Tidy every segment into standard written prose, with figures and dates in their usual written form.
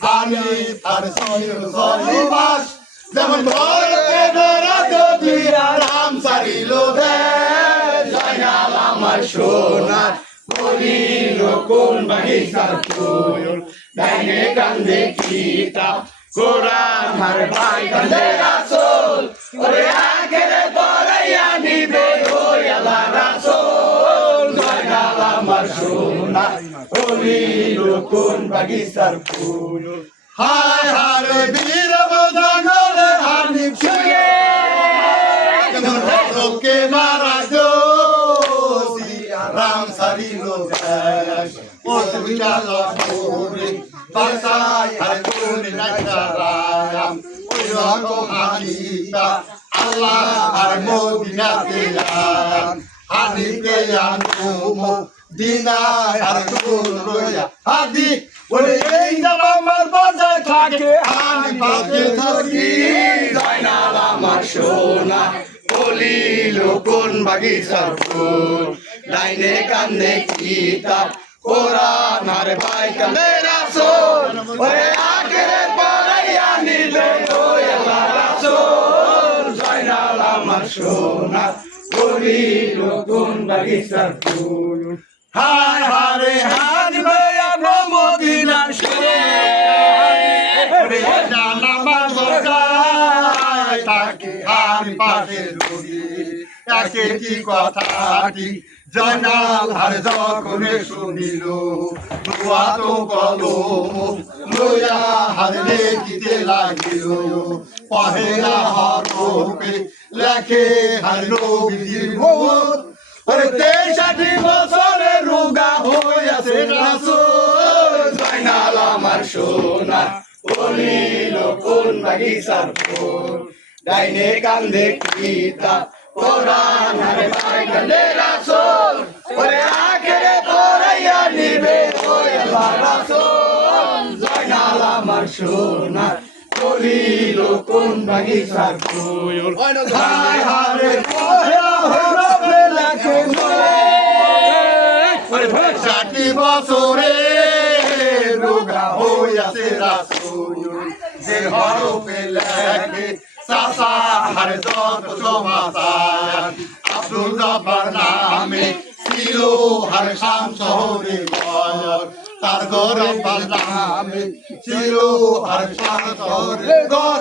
জানি তার সলিবাস যেমন ভরতে ধরা যদি রাম সারিল দেশ জয়নাল আমার সোনার করিল কোন বাগিচার ফুল ডাইনে কান্দে কিতাব কোরআন আর ভাই কান্দে রাসূল ওরে আখেরে পড়াইয়া নিবে ওই আল্লাহ রাসূল জয়নাল আমার সোনার করিল কোন বাগিচার ফুল হায় হারে বীর বদনলে হানি ছুঁয়ে কেমন লোকে মারা গো রাম সারিল দেশ ও তুমি চালো করে বাসাই হারে কোন নাইরাম ওই রকম হানিতা আল্লাহ আর মদিনাতে যান হানিতে আনো দিনা আর কোন রয়া হাদি বলে এই আমার বাজায় থাকে হানি পাকে থাকি জয়নাল আমার সোনা বলিল কোন বাগিচার ফুল ডাইনে কান্দে কিতাব কোরআন আর ভাই কান্দে রাসূল ওরে আখেরে পড়াইয়া নিবে ওই আল্লাহ রাসূল জয়নাল আমার সোনা বলিল কোন বাগিচার ফুল হায় হারে হানি ভাইয়া মদিনার সুরে ওরে জান আমার বাজায় থাকে হানি পাকে রুড়ি একে কি কথাটি জয়নাল আর যখন শুনিল দোয়া তো কলম লইয়া হার লেখিতে লাগিল পহেলা হরফে লেখে হার নবীর মত ওরে 63 বছরে রোগা হইয়াছে রাসূল জয়নাল আমার সোনা বলিল কোন বাগিচার ফুল ডাইনে কান্দে কিতাব কোরআন আর ভাই কান্দে রাসূল ওরে আখেরে পড়াইয়া নিবে ওই আল্লাহ রাসূল জয়নাল আমার সোনা বলিল কোন বাগিচার ফুল হায় হারে পহেলা হরফে লেখে ওরে 60 বছরে রোগা হইয়াছে রাসূল যে হরফে লেখে চাচা হার যত সমাচার আব্দুল জব্বার নামে ছিল হার শাম শহরে ঘর তার গরব্বার নামে ছিল হার শাম শহরে ঘর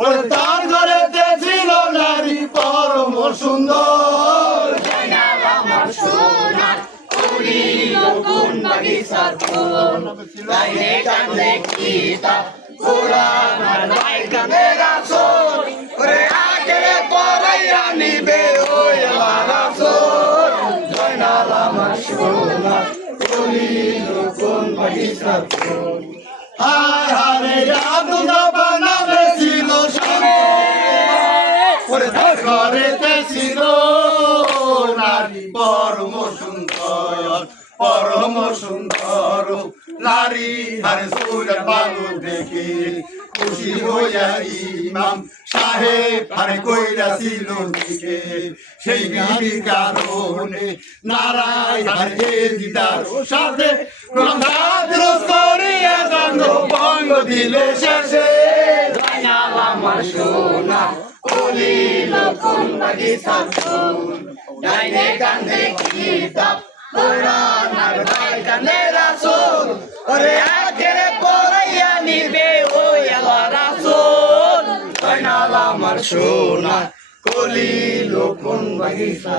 ওরে তার ঘরেতে ছিল নারী পরম সুন্দর জয়নাল আমার সোনা করিল কোন বাগিচার ফুল ডাইনে কান্দে কিতাব কোরআন আর ভাই কান্দে রাসূল ওরে আখেরে পড়াইয়া নিবে ওই আল্লাহ রাসূল জয়নাল আমার সোনা করিল কোন বাগিচার ফুল হায় হারে আব্দুল জব্বার নামে ছিল স্বামী ওরে তার ঘরেতে ছিল নারী পরম সুন্দর নারী আর সুরের বালু দেখে খুশি হইয়া ইমাম সাহেব আর কইরা ছিল লিখে সেই বিবির কারণে নারায় আর দিদার সাথে রোজ করিয়া দণ্ড ভঙ্গ দিলে শেষে জয়নাল আমার সোনা বলিল কোন বাগিচার ফুল ডাইনে কান্দে কিতাব কোরআন আর ভাই কান্দে রাসূল ওরে আখেরে পড়াইয়া নিবে ওই আল্লাহ রাসূল জয়নাল আমার সোনা কলিল কোন বাগিচা